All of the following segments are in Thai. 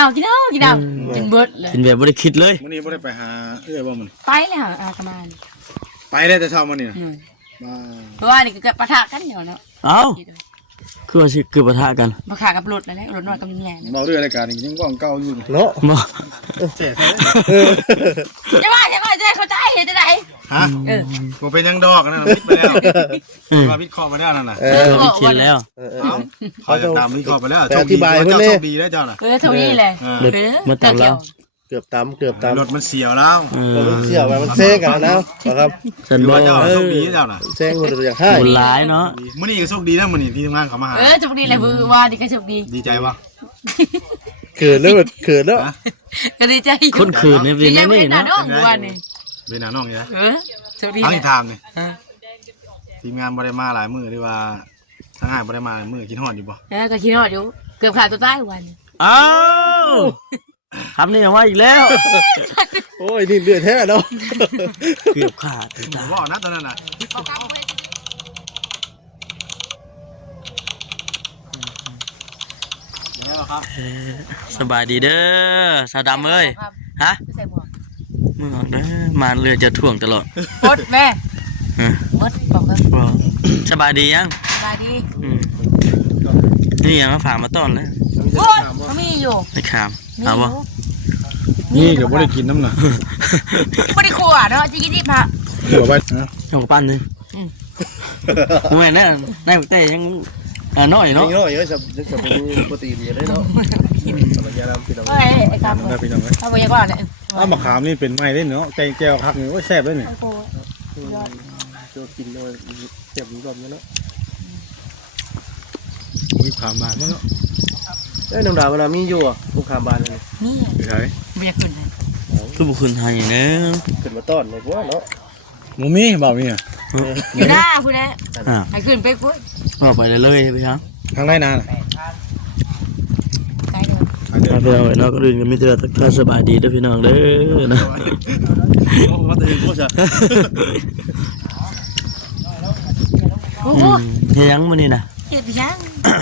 เอากินเบิดเลย กินแบบบ่ได้คิดเลย มื้อนี้บ่ได้ไปหาบ่มัน ไปเลยค่ะประมาณ ไปเลยแต่เช้ามื้อนี้มา เพราะว่านี่ก็ปะทะกันอยู่เนาะ เอ้าคือว่าสิคือปะทะกัน มาขากับรถแล้วรถน้อยกับแง่ เมาเรื่องรายการนี่ยังว่างเก่าอยู่ เนาะ บ่ แซ่บ จะว่าเข้าใจเห็นได้ไหน ฮะบ่เป็นยังดอกนั่นพิษไปแล้วว่าพิษคอมาแล้วนั่นน่ะ คิดแล้ว เขาจะตามพิษคอไปแล้วโชคดีเจ้าโชคดีได้เจ้าน่ะ เท่านี้แหละ มาตามแล้ว เกือบตาม รถมันเสียวแล้ว มันเสี่ยวมันเซ่กันนะครับ ฉันบ่ เจ้าโชคดีเจ้าน่ะ เซ่คนอยากให้ บุญหลายเนาะ มื้อนี้ก็โชคดีนะมื้อนี้ที่ทำงานเขามาหา โชคดีเลยบือว่าดีก็โชคดี ดีใจปะ เขินแล้ว ก็ดีใจ คนคืนนี่เป็นนี่ นะ เนาะ วันนี้ เป็นหน้าน้องเนี่ย โชคดี ทั้งที่ทำนี่ทีมงานบ่ได้มาหลายมื้อหรือว่าทั้งหายบ่ได้มาหลายมื้อกินฮอดอยู่บ่ ก็คิดว่าอยู่เกือบขาดตัวใต้วัน อ้าวคำนี้ว่าอีกแล้ว โอ้ยนี่เลือดแท้เนาะ เกือบขาด ผมบอกนะตอนนั้นน่ะ สบายดีเด้อสาวดำเอ้ยฮะ ใส่หมวก มึงเด้อมาเรือจะถ่วงตลอด ปดแม่มดบอกเลย สบายดียัง สบายดี นี่ยังมาฝากมาต้อนแล้ว โอ้ยมันมีอยู่ ไอ้ขามเอาบ่ นี่ก็บ่ได้กินน้ำน่ะ ไม่ได้ขวดเนาะจะกินดิบฮะ หัวไป ช่องปั้นเลยกูแม่น่ะนายเต้ยังน้อยเนาะ นี่เนาะเยอะจะเป็นปกติดีเลยเนาะสมัยยามพี่น้อง เฮ้ยไอ้คำ ได้พี่น้องเอ้ย เอาไปยังก่อนเลย อ้าวมะขามนี่เป็นไม้เด้เนาะแกงแก้วคักนี่โอ้ยแซ่บเลยนี่ จะกินเลยเจ็บรอบนี้เนาะ มีขามมาเนาะ เอ้ยน้องดาวเวลามีอยู่อ่ะลูกค้าบ้านเลย นี่ ไปไหน ไม่อยากขึ้นเลย คือบุคคลไทยเนาะ ขึ้นมาต้อนเลยว่าเนาะ หมูมีเบามีอ่ะ อยู่หน้าคุณนะ อ่า ให้ขึ้นไปพุ่ง บอกไปเลยไปครับ ทางไรนาน ไปเลย มาไปเอาเนาะก็เรียนกันไม่เจอทักทายสบายดีเด้อพี่น้องเด้อนะ ว่าแต่พูดซะ โอ้โห เฮียงมื้อนี้นะ เจ็บยัง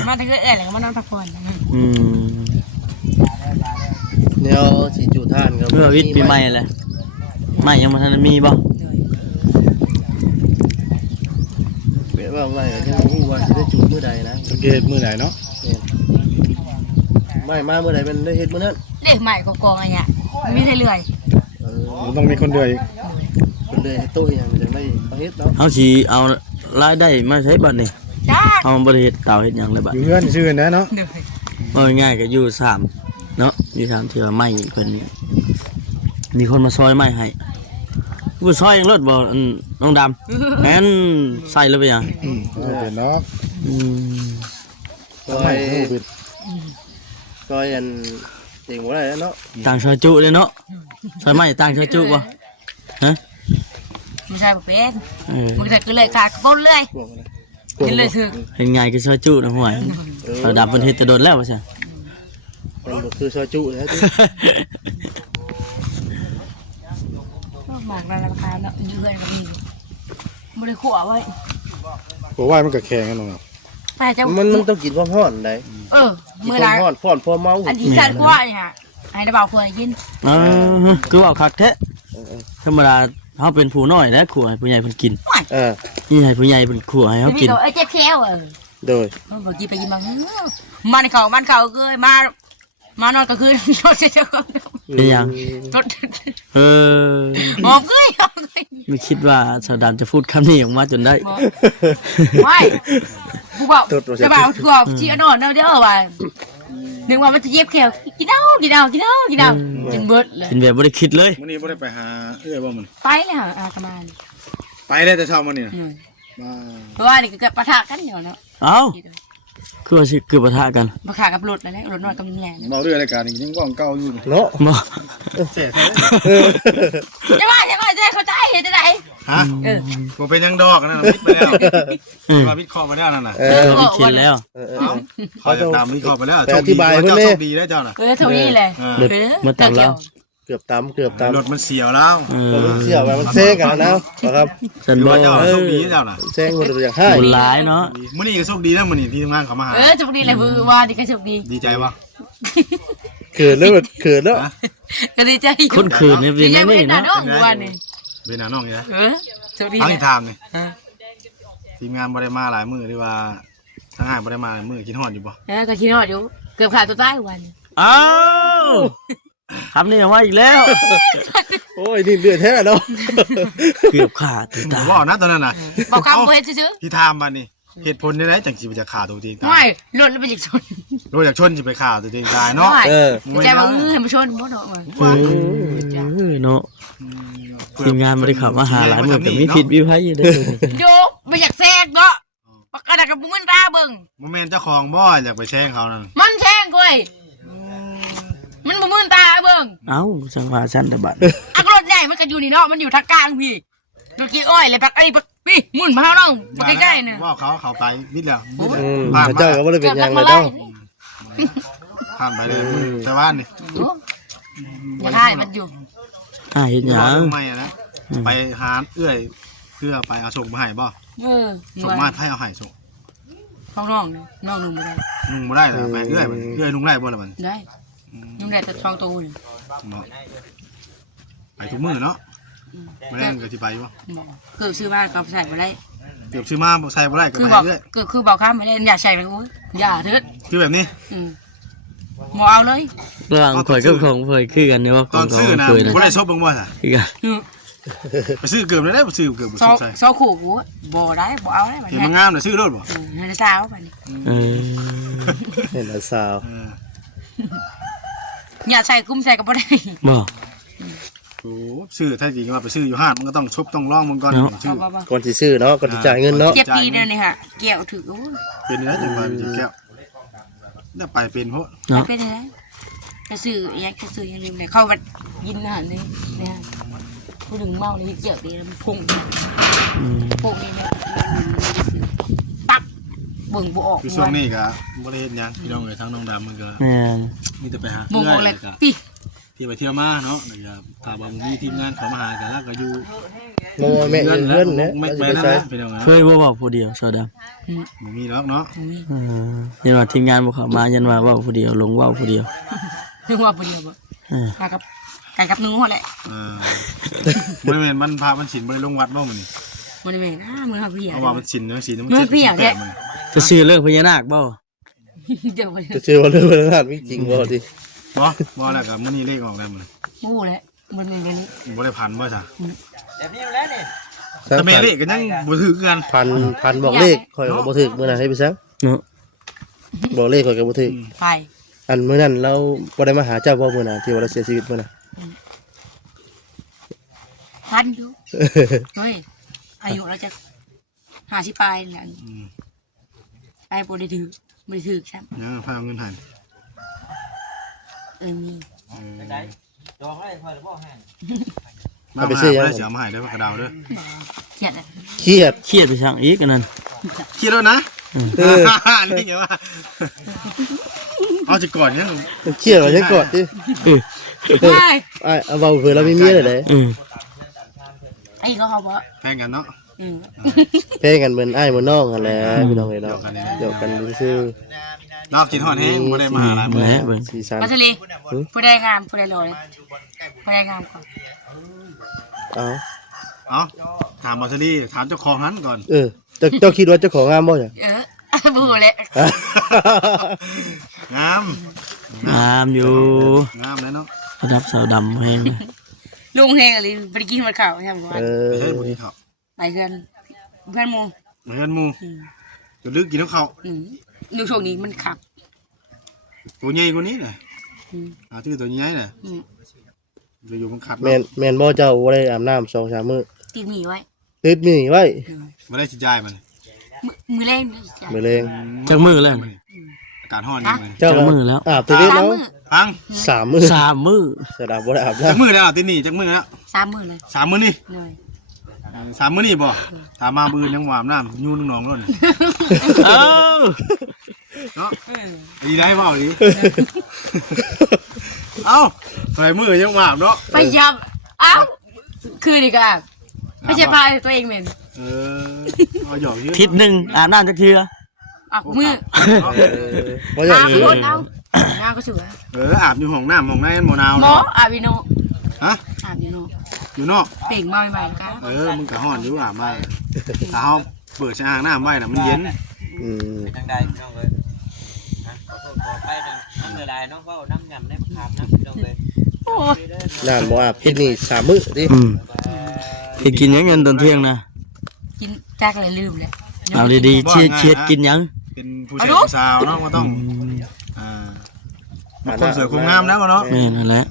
มาตั้งแต่แล้วมานอนพักผ่อน เนี่ยสีจูท่านครับ เพื่อวิทย์ปีใหม่แหละไม่ยังบ่ทันได้มีบ่ เปลี่ยนว่าไม่ยังรู้ว่าจะได้จูเมื่อใดนะ สังเกตมือไหนเนาะ ไม่มาเมื่อใดเป็นได้เฮ็ดเมื่อนั้น เรียกใหม่กองอะไรไม่ใช่เลื่อย ต้องมีคนเดือย เป็นเลยตู้อย่างจะไม่เฮ็ดเนาะ เฮาสิเอารายได้มาใช้บัดนี้ จ้า เฮาบ่ได้เฮ็ดเก่าเฮ็ดหยังเลยบัด อยู่เพื่อนชื่อนะเนาะ เหนื่อย ว่าง่ายๆก็อยู่3เนาะอยู่3เทื่อไม้เพิ่นมีคนมาซอยไม้ให้บ่ซอยยังรถบ่น้องดำแม่นใส่แล้วไปยัง เป็นเนาะ ซอยซอยอันเองบ่ได้เนาะ ต่างซอยจุเลยเนาะซอยไม้ต่างซอยจุบ่ฮะ ไม่ใช่เป็นมึงแต่ก็เลยขาดก้นเลยกินเลยถึง เห็นง่ายคือซอยจุนะห่วยสาวดำเพิ่นเฮ็ดแต่โดนแล้วว่าซั่น เป็นคือซอยจุนะ หมากราคาเนาะยืดเลยก็มีไม่ได้ขั่วไว้ บอกว่ามันก็แข็งกันเนาะ ไปจะ มันต้องกินความร้อนได้ มือ ค ละ วามร้อนร้อนพอเมา อันที่สั่นกว่าเนี่ยฮะให้ได้เบาควรกิน คือว่าคักแท้ธรรมดาเฮาเป็นผู้น้อยนะขัวให้ผู้ใหญ่เพิ่นกิน นี่ให้ผู้ใหญ่เพิ่นขัวให้เฮา มี กิน ก็เจ็บแค้ว โดย เมื่อกี้ไปกินมามันเขาเกยมานอนก็คือรถเจ้าของ เป็นหยัง รถ ห อมเกย ไม่คิดว่าสาวดำจะพูดคำนี้ออกมาจนได้ ไม่กูบอกจะบอกกูบอกชี้นอนเด้อว่านึกว่ามันจะเย็บแค้วกินเอากินเบิดเลย กินแบบบ่ได้คิดเลย มื้อนี้บ่ได้ไปหาบ่มัน ไปเลยค่ะประมาณ ไปเลยแต่เช้ามื้อนี้มา เพราะว่านี่ก็ปะทะกันอยู่เนาะ เอ้าคือว่าสิคือปะทะกัน มาขากับรถแล้วรถน้อยกับแง่ เมาเรื่องรายการนี่ยังว่างเก่าอยู่ เนาะ บ่ แซ่บ จะว่าเข้าใจเห็นได้ไหน ฮะบ่เป็นยังดอกนั่นพิษไปแล้วว่าพิษคอมาแล้วนั่นน่ะ คิดแล้ว เขาจะตามพิษคอไปแล้วโชคดีเจ้าโชคดีได้เจ้าน่ะ เท่านี้แหละ มาตามแล้ว เกือบตาม รถมันเสียวแล้ว มันเสี่ยวมันเซ่กันนะครับ ฉันบ่ เจ้าโชคดีเจ้าน่ะ เซ่คนอยากให้ บุญหลายเนาะ มื้อนี้ก็โชคดีนะมื้อนี้ที่ทำงานเขามาหา โชคดีเลยบือว่าดีก็โชคดี ดีใจปะ เขินแล้วเขินแล้ว ก็ดีใจ คนคืนเนี่ยเป็น ดีใจ ยัง ไม่ ไง เห็นหน้า เนาะ น้องเมื่อวานนี่ เป็นหน้าน้องอยู่นะ สวัสดี ทั้ง นะ ที่ทามนี่ทีมงานบ่ได้มาหลายมื้อหรือว่าทางอ้ายบ่ได้มาหลายมื้อกินฮอดอยู่บ่ ก็คิดว่าเดี๋ยวเกือบขาดตัวใต้วัน อ้าวคำนี้ว่าอีกแล้ว โอ้ยนี่เลือดแท้เนาะ เกือบขาดตัว บ่ ตาย ว่านะตอนนั้นน่ะ บอกคำเพื่อซื้อ ที่ทามบัดนี้เหตุผลได้ไรจังสิไปจะฆ่าตัวจริงตา ไม่ ย รถแล้วไปจิกชน โดยจากชนสิไปฆ่าตัวจริงตายเนาะ เออ ใจบางมือให้มาชนบ่เนาะ เนาะทีมงานไม่ได้ขับมาหาหลายหมื่นแต่ไม่ผิดวิภัยอยู่เด้อ โยไม่อยากแทรกเนาะปากกาดกับมึงตาเบิ่ง บ่แม่นเจ้าของบ่อยากไปแช่งเขานั่น มันแทงก้อยมันบ่มึนตาเบิ่ง เอ้าสังหวะสั้นแต่บัด อักรถใหญ่มันก็อยู่นี่เนาะมันอยู่ทางกลางพี่รถกี่อ้อยเลยปักไอ้ปักพี่หมุนมาเฮาน้องปักใกล้ๆเนี่ย ว่าเขาไปนิดเดียว พระเจ้าก็บ่ได้เป็นหยังเลยเนาะ ผ่านไปเลยแต่ว่านี่ อย่าได้มันอยู่ เห็นหยัง ไม่นะไปหาเอื้อยเพื่อไปเอาส่งมาให้บ่ ส่งมาให้เอาให้ส่ง ห้องน้องเนี่ยน้องนุ่มไม่ได้ นุ่งบ่ได้แล้วไปเอื้อยมันเอื้อยนุ่งได้บ่ล่ะมัน ได้นุ่มได้แต่ช่องตัวนี่ ไปทุกมื้อเนาะบ่ได้ก็สิไปบ่ เกือบซื้อบ้านก็ใส่มาได้ เกือบซื้อมาใส่บ่ได้ก็ คือ ไป บอก เอื้อย คือบอกข้ามไม่ได้อย่าใส่ไปโอ้ยอย่าเถิด คือแบบนี้ หมอเอาเลย ระหว่างข่อยกับของข่อยคือกันนี่ว่า ตอนซื้อนะ ข่อย บ่ได้ซบเบิ่งบ่ซะ คือกัน ไปซื้อเกือบได้บ่ซื้อเกือบบ่ ซอ ซบใส่ ซอขู่กูบ่ได้บ่เอาได้มัน เห็นมันงามน่ะซื้อรถบ่ ให้สาวไปนี่ เออ เห็นแล้วสาว อย่าใส่กุ้มใส่ก็บ่ได้ บ่ โอ้ซื้อถ้าจริงว่าไปซื้ออยู่ห้างมันก็ต้องชบต้องลองมันก่อนซื้อ ก่อนสิซื้อเนาะก่อนสิจ่ายเงินเนาะ เจ็บปีเดียวนี่ค่ะเกี่ยวถือโอ้ย เป็นแล้วจังว่ามันจะแก้วเนี่ยไปเป็นเพราะ เนาะ เป็นไงจะซื้อยังจะซื้อยังลืมเลยเข้าวัดยินอาหารนี่เนี่ยผู้ดึงเมาเลยเกี่ยวดีมันพุ่ง พวกนี้เนี่ยปักเบิ่งบ่ออก คือช่วงนี้ก็บ่ได้เฮ็ดหยังพี่น้องเอ้ยทางน้องดำมันก็ แม่น มีแต่ไปหา บ่งออกเลย ก็ พี่ เที่ยวไปเที่ยวมาเนาะนะครับถ้าว่ามีทีมงานเขามาหากันแล้วก็อยู่ โมแม่เงินเนี่ย ไม่ จะ ไป ไป นั่น ใช้ นะพี่น้อง เคยบ่บอกผู้เดียวซอดำ บ่มีหรอกเนาะ ยันว่าทีมงานบ่เข้ามายันว่าเว้าผู้เดียวลงเว้าผู้เดียว นึกว่าบ่เดียวบ่ เออ มากับไก่กับนึงแหละ บ่ได้แม่นมันพามันสินบ่ได้ลงวัดบ่มื้อนี้ มันแม่นมือเฮาพี่อ่ะ เพราะว่ามันสินจังซี่มัน มือเพี่อ่ะแก จะชื่อเรื่องพญานาคบ่ เดี๋ยว จะเชื่อว่าเรื่องพนันมีจริงบ่ดิ บ่แล้วก็มื้อนี้เลขออกแล้วมื้อ งูแหละมันเป็นนี้ บ่ได้พันบ่ซะ สร้าง แต่แม่เลขก็ยังบ่ถือกัน พันบอกเลขข่อยก็บ่ถึกมื้อนั้นให้ไปซัง เนาะ บอกเลขข่อยก็บ่ถึก ไป อันมื้อนั้นเราบ่ได้มาหาเจ้าบ่มื้อนั้นที่ว่าเราเสียชีวิตมื้อนั้น พันอยู่เฮ้ยอายุเราจะ50ปลายแหละไปบ่ได้ถือบ่ได้ถือครับ ยังพาเอาเงินหัน มี มาไปซื้อยังได้เสียมาให้ได้ปากกระดาวเด้อ เครียดอ่ะ เครียด เครียดไปช่างอีกกันนั่น เครียดแล้วนะ เออ นี่ไงว่าเอาจะก่อนยัง เครียดว่าจังกอดดิ เออ ไป เอาเว้าเผื่อเรามีเมียได้เด้ ไอ้ก็เขาบ่ แพงกันเนาะ เพลงกันเหมือนอ้ายเหมือนน้องหั่นแหละพี่น้องเอ้ยเนาะเดี๋ยวกันซื่อ รอบกินหอดแห้งไม่ได้มาหาหลายมื้อ แหละเบิ่ง สีสัน มาทะเลผู้ใดงามผู้ใดรวยผู้ใดงามก่อน เอา เอาถามบอสลี่ถามเจ้าของนั้นก่อน เจ้าคิดว่าเจ้าของงามบ่จ้ะ บูเลย งาม งามอยู่ งามแล้วเนาะ ระดับสาวดำแห้งเลย ลุงแหงอะไรไปกินมันข่าวใช่ไหม ไม่ใช่บุญเขา ไปเพื่อนเพื่อนมู เหมือนมูจะลึกกินของเขา ดูช่วงนี้มันขับ ตัวใหญ่กว่านี้เลยชื่อตัวใหญ่เลยจะอยู่มันขัด แม่นบ่เจ้าบ่ได้อาบน้ำ2-3 มื้อ ตีหนีไว้ ติดมีไว้ ไม่ได้ชิดยายมัน มือเล่น มื้อแรง จักมือแล้ว อากาศห้อนนี่มัน เจ้า จักมือแล้ว อาบตัวเองเนาะ พัง 3 มื้อ 3มื้อ สระบ่ได้อาบ จัก น้ำ มือแล้วตินี่จักมือแล้ว 3 มือเลย 3 มื้อนี่ เลย 3 มื้อนี่บ่ถามมาบืนยังหวามน้ำยูนหนองล้น เอ้า เนาะดีได้เปล่าดีเอ้าอะไรมือยังหวามเนาะ ไปยับอ้าวคือดีกว่าไม่ใช่พายตัวเองเหม็น เอาหยอกยืด ทิศหนึงอาบน้ำจักเทื่อ อ่ะมือ บ่อยาก ตาม ซื้อ คนเอา งานก็สวย อาบอยู่ห้องน้ำห้องในหมอนาว หมออาบิโน ฮะ อาบิโน อยู่นอก เป่งมาใหม่ๆกัน มึงก็ฮ้อนอยู่อาบมาถ้าเฮาเปิดใช้อ่างน้ำไว้น่ะมันเย็น ทางใดน้องเลยขอโทษขอไปทางใดน้องเว้าน้ำยำได้ภาพน้ำน้องเลย โอ้ น้ำบ่อาบพิษนี่3 มื้อดิ ไปกินยังเงินตอนเที่ยงนะ กินจากอะไรลืมเลย เอาดีๆเชียดกินยัง เป็นผู้ชายผู้สาวเนาะก็ต้องมาคนสวยคงงามแล้วเนาะ แม่นั่นแหละ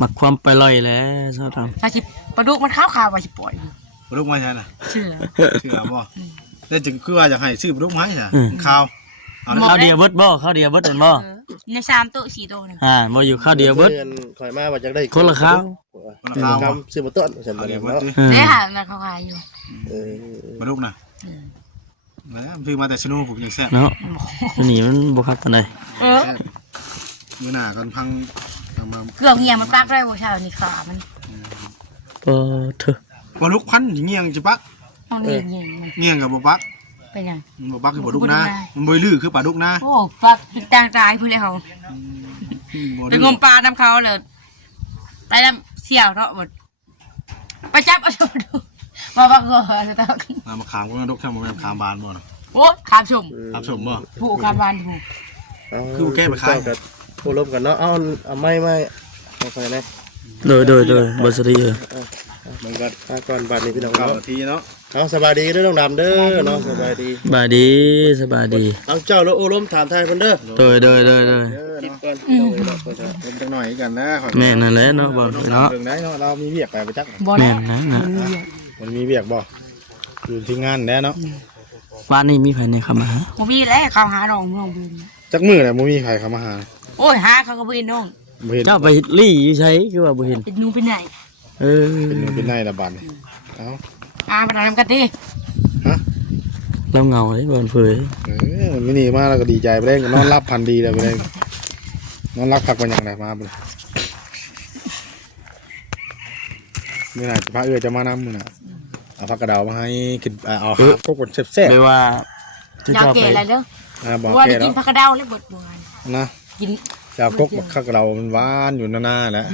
มักความไปลอยแล้วชอบทำ ถ้าชิปลาดุกมันขาวๆว่าชิปล่อย ลูกมาใช่น่ะ เชื่อ เชื่อบ่แต่จึงคือว่าอยากให้ชื่อลูกไม้จ้ะข้าวเอา ข้าวเดียวเบิดบ่ข้าวเดียวเบิดอันบ่ ใน3โต๊ะ4โต๊ะนึง มาอยู่ข้าวเดียวเบิด ข่อยมาว่าจักได้ คนละข้าว ข้าว คำซื้อมาต้นฉัน เอา บ่ เดี๋ ได้ ยว เนาะ เนี่ยค่ะมันเขาขายอยู่ มาลูกน่ะแล้วคือมาแต่ชนูผมยังแซ่บ เนาะนี่มันบ่คักปานใด มือหน้ากันพังมา เครื่องเงียมันปักได้บ่เช้านี่ขามัน เถอะ บ่ลูกพันเงียงจิปัก มันเงียมัน เงียงกับบ่ปัก เป็นยัง บ่ปักคือบ่ลูกนะมันบ่ลื้อคือปลาดุกนะ โอ้ปักต่างตายพุ่นเลยเขาไปงมปลาน้ำเขาเลยไปน้ำเสี่ยวเนาะหมดไปจับเอาดูมาบักก็จะต้อง มาขามก็ลูกแค่บ่แม่นขามบานบ่เนาะ โอ้ขามชม ครับชมบ่ ผู้ขามบานผู้ คือแก้ไปขาย กับผู้ลบกันเนาะเอาไม่เอาไปไหน โดยบ่สติ มันก็ก่อนบัดนี้พี่น้อง 9 เนาะ นาทีเนาะ เอาสบายดีเด้อน้องดำเด้อเนาะสบายดี บายดีสบายดี เอาเจ้าแล้วโอ้ล้มถามไทยเพิ่นเด้อ โดย คิดก่อนพี่น้องเนาะ ผมจังหน่อยกันนะขอ แม่นั่นแหละเนาะบ่เนาะ เรื่องไหนเนาะเรามีเวียกไปจัก บ่ แม่ แล้ว นะ มันมีเวียกบ่อยู่ที่งานแน่เนาะ บ้านนี้มีไผในคำมาหา ผมมีแล้วเขาหาน้องบิน จักมื้อแหละบ่มีใครเข้ามาหา โอ้ยหาเขาก็บินน้อง บ่เห็น เจ้าไปลี่อยู่ใช้คือว่าบ่เห็น เป็นนูเป็นไหน เป็นนู่นเป็นในละบัดนี่เอ้า ไปทำกันดิ เราเหงาเลยบ่เผย มันไม่นี่มาแล้วก็ดีใจไปเล่นนอนรับพันดีเลยไปเล่นนอนรับพักเป็นอย่างไรมาบ่มื้อไหนจะพาจะมานำมื้อน่ะเอาผักกระเดามาให้กินเอาครับพวกคนแซ่บ ไปว่า อยากเกะอะไรเด้อ ๆบอก ว่า แก ได้กิ แล้ น ว ผักกระเดาเลยบดบัว นะ กิน ยาพวกผักกระเดามันหวานอยู่หน้าๆแหละ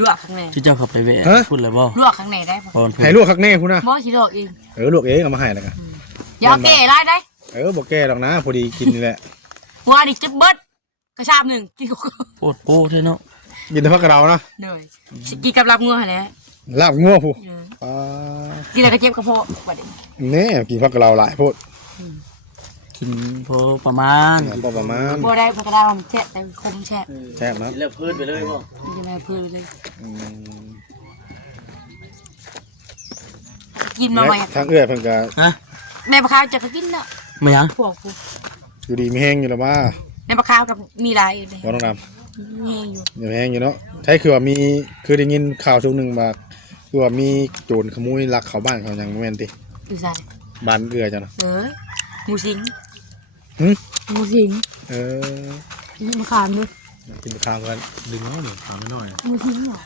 ลวกข้างใน ที่เจ้าเข้าไปแวะพูดเลยบ่ ลวกข้างในได้ปะ บ่เผย ให้ลวกคักแน่คุณนะ บ่สิลวกเอง ลวกเองเอามาให้แล้วกัน อยากเกะอะไรได้ บอกแกหรอกนะพอดีกินนี่แหละ ว่าดิจะเบิดกระชาบหนึ่งกินกับ โคตรโป้เท่เนาะ กินแต่ผักกระเดานะ เลยกินกับลาบงัวแล้ว ลาบงัวผู้ กินอะไรก็เจ็บกระเพาะบัดนี้ แน่กินผักกระเดาหลายโพด กินพอประมาณ พอประมาณ บ่ได้ผักกระเดามันแฉะแต่คมแฉะ แซ่บนะ กินแล้วพื้นไปเลยบ่ กินอะไรเพื่อเลยกินมาใหม่ ทางเอื้อเพิ่นก็ แม่ปลาขาวจะก็กินเนาะ ไม่ยัง พวกกู อยู่ดีมีแห้งอยู่แล้วว่า แม่ปลาขาวกับมีหลายเลย บ่ต้องน มีอยู่ ำอยู่แห้งอยู่เนาะใช่คือว่ามีคือได้ยินข่าวช่วงหนึงมาคือว่ามีโจรขโมยลักเขาบ้านเขายังแม่นติ คือใส่ บ้านเอื้อจ้ะเนาะ หมูสิง หึ หมูสิง มะขามด้วย กินข้าวกันดึงเอาหนึ่งข้าวน้อย มือทิ้งเหรอ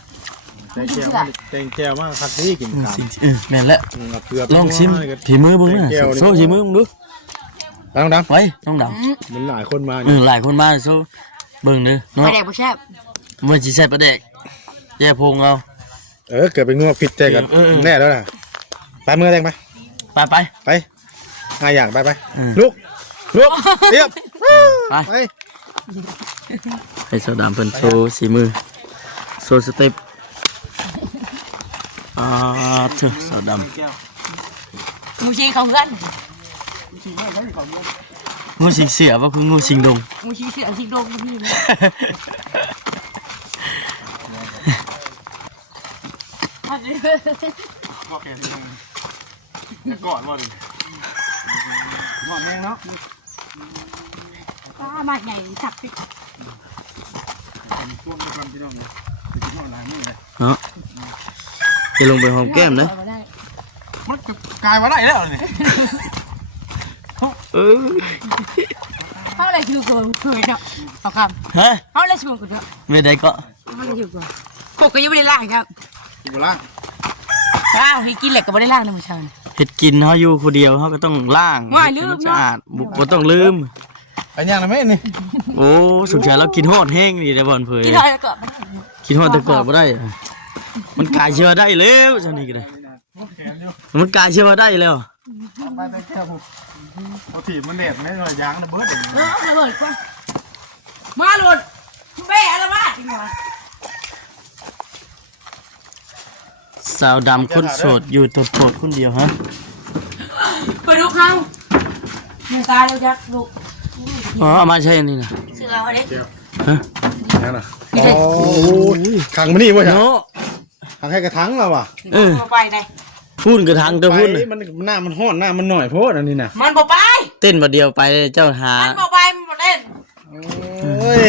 ๆแกงแก้วมากคักนี่กินข้าว แม่นแล้ว กับเกลือ ลองชิมฝีมือเบิ่งนะโซ่ฝีมือมึงดู ต้องด ไว้ต้องด ำมันหลายคนมา ำหลายคนมาโซ่เบิ่งเด้อ ปลา เนาะ แดกปลาแซ่บ มันสิใส่ปลาแดกแย่พงเอา เกิดไปงวกผิดใจกันแน่แล้วนะไปมือแรงไป ไป ไปง่ายอย่างไปลุกเรียบ ไป ไป ให้โซดามเพิ่นโซ่สีมือโซ่สเต็ปเถอะโซดาม หมูชิงเขาเพื่อน งูสิงเสียว่าคืองูสิงดง หมูชิงเสือชิงโดมกับพี่เลย ก่อนว่าดิหมอนแห้งเนาะ ป้ามาใหญ่สักสิ ช่วงไปก่อนพี่น้องเลยกินหมอนหลายมื้อเลย เนาะจะลงไปหอมแก้มนะ มันกลายมาได้แล้วนี่ เขาเลยชื่อกูเคยเนาะเอาค ฮะ ำเขาเลยชื่อกูเนาะ เมื่อใดก็ เขาเลยชื่อกูกูก็ยังไม่ได้ล่างครับ กินบ่ล่าง ว้าวพี่กินเหล็กก็ไม่ได้ล่างนะมื้อเช้า เฮ็ดกินเฮาอยู่คนเดียวเฮาก็ต้องล้าง ว่าลืมเนาะ สะอาดบ่ต้องลืม ไปย่างนะแม่นี่ โอ้สุดท้ายเรากินฮอดแห้งนี่ได้บ่อนเผย กินอะไรก่อน กินฮอดแต่ก่อนบ่ได้อะมันกลายเชื้อได้แล้วจังนี้ก็ได้มันกลายเชื้อได้แล้ว ไปแค่ผมเอาถีบมันเด็ดไม่หน่อยยางนะเบิร์ด ระเบิดก่อนมาหลุดแม่อะไรวะจริงวะ สาวดำคนโสดอยู่ตัวโสดคนเดียวฮะ ไปดูเขาหนึ่งตาเร็วจักลูก อ๋อเอามาใช่อันนี่นะ เสือเอาดิ ฮะ นั่นน่ะโอ้ยขังมันนี่วะจ๊ะ เนาะ ขังให้กระทังเราว่ะ ไปไหน พูดกระทังตัวพูด ไปมันหน้ามันห้อนหน้ามันหน่อยโพดอันนี้น่ะ มันบอกไป เต้นมาเดียวไปเจ้าหา มันบอกไปมันบอกเล่น โอ้ย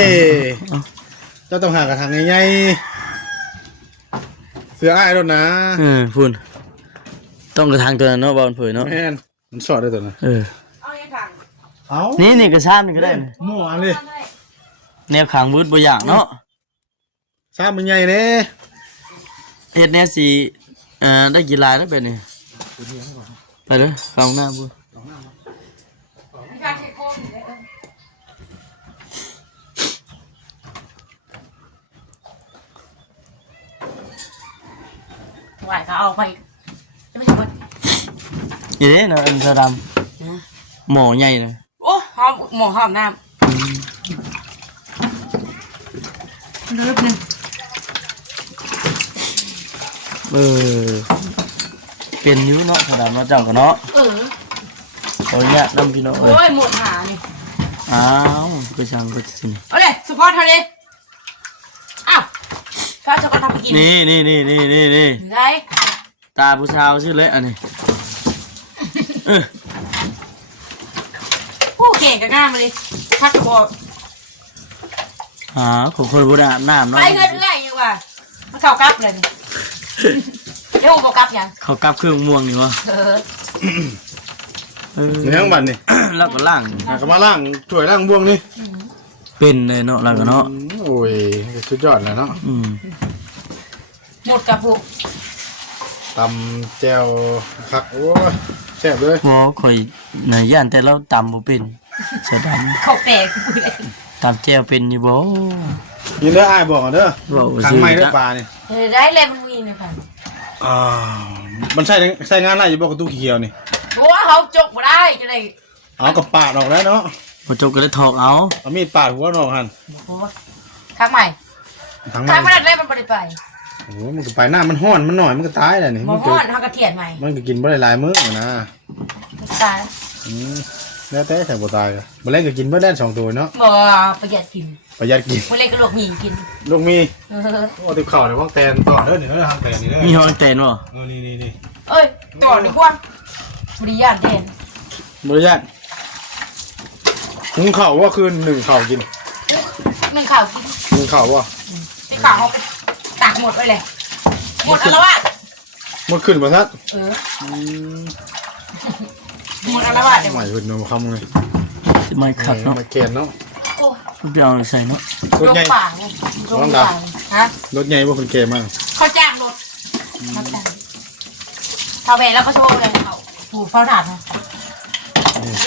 เจ้าต้องหากระทังใหญ่ๆเสืออ้ายรถนะ พูดต้องกระทังตัวนั้นเนาะบอลเผยเนาะ แม่นมันสอดได้ตัวนั้น เอาอย่างถัง เอา นี่กระซ้ำนี่ก็ได้ มั่วเลย แนวขางวืดบ่อย่างเนาะ ซ้ำมันใหญ่เน่ เฮ็ดแนวสีได้กี่ลายแล้วแบบนี้ไปเลยเข้าห้องน้ำบุ ไหวเขาเอาไปจะไม่ใช่คน เย้เนาะอันเธอดำหมอใหญ่เลย โอ้หอมหมอหอมน้ำเลิฟหนึ่ง เป็นนิ้วเนาะเธอดำเนาะเจ้ากันเนาะ เออ เอาเนี่ยน้ำพี่น้องเอ้ โอ้ ย ยหมดหานี่ อ้าวก็ช่างก็สิ เอาเลยสปอร์ตเท่านี้อ้าวข้าจะก็ทำไปกิน นี่ ไง ตาผู้สาวชื่อเลยอันนี้ ผู้เก่งกับงามมาเลยพักบอก ของคนโบราณน้ำ ไป เนาะ เงินเรื่อยยังว่ามาเข้ากลับเลยนี่เดี๋ยวผมบอกกลับยัง เขากลับเครื่องม่วงนี่วะ ในห้องบันนี่ แล้วก็ล่าง ก็มาล่างถ้วยล่างบวงนี่ เป็นเลยเนาะแล้วก็เนาะ โอ้ยสุดยอดเลยเนาะ หมดกับพวก ตำแจ่วผักโอ้ยแซ่บเลย พอข่อยในย่านแต่เราตำบ่เป็นเสียดาย เขาแตกเลย ตำแจ่วเป็นอยู่บ่ ยินเด้ออ้ายบอกก่อนเด้อ บ่ ทาง ซื้อ ไม้เด้อปลานี่ ได้เลยมันมีเลยค่ะ มันใช้งานอะไรอยู่บอกกระตู้เขียวนี่ เพราะว่าเขาจกมาได้จะได้ เอากับปาดออกแล้วเนาะ บ่จบก็ได้ถอกเอา เอามีดปาดหัวออกหัน โอ้ข้างใหม่ ทาง ข้าง ไม้ ไม่ได้มันไม่ได้ไป โอ้มันก็ไปหน้ามันห้อนมันหน่อยมันก็ตายแหละนี่ หมอ มัน ห้ ก็ อนทางกระเทียนใหม่ มันก็กินบ่ได้หลายมื้อนะ ตาย แล้วแต่ใส่บ่ตายก็บ่เล่นก็กินบ่ได้2ตัวเนาะ บ่ประหยัดกิน ประหยัดกิน ไม่เล่นกระโหลกหมีกิน ลูกมี เออ โอ้ติดเข่าเดี๋ยวว่างแตนต่อเด้อนี่เด้อทางแตนนี่เด้อ มีหอยแตนบ่ นี่ เอ้ยต่อดีกว่าบริยานเด่น บ่ได้ยัดหุงข้าวว่าคืน1ข้าวกิน หนึ่งข่าวกิน หุงข้าวว่า ไอ้ข่าวเขาไปตากหมดไปเลยหมดอะไรวะ เมื่อคืนบ่ทัด เออหมดอะไรวะเดี๋ยว ใหม่เพิ่นเอาคำไง สิไม่ขัดเนาะ มาแกนเนาะ โอ้ จะเอาใส่เนาะ รถ ลง ใหญ่ ป่าลงป่าฮะ รถใหญ่บ่เพิ่นแกมา เขาจ้างรถเขาจ้างพาแหวนแล้วก็โชว์เลยเขาถูกเฝ้าถาม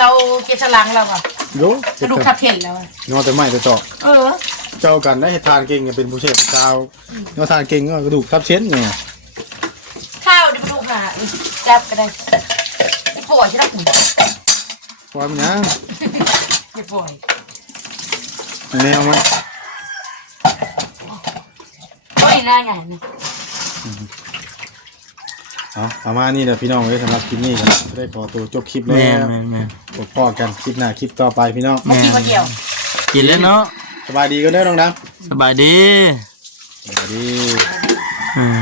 เราเก็บฉลังเราอะ โย กระดูกทับเข็นแล้ว นอนแต่ไม้แต่ตอก เออ เจ้ากันได้เฮ็ดทานเก่งก็เป็นผู้เชี่ยวชาญเนาะทานเก่งก็กระดูกทับเส้นไง ข้าวเดี๋ยวไปดูหาแซ่บก็ได้ไม่ป่วยใช่ไหม ว่ามันยัง ไม่ป่วย อันนี้เอามา ก็อีกหน้าใหญ่เนี่ย เอาประมาณนี้แหละพี่น้องเอ้ยสำหรับคลิปนี้ก็จะได้ขอตัวจบคลิปแล้ แม่ ว แม่ พบกันคลิปหน้าคลิปต่อไปพี่น้อง มากินมาเกี่ยว กินแล้วเนาะ สบายดีกันเด้อน้องด สบายดี ำสบายดี อืม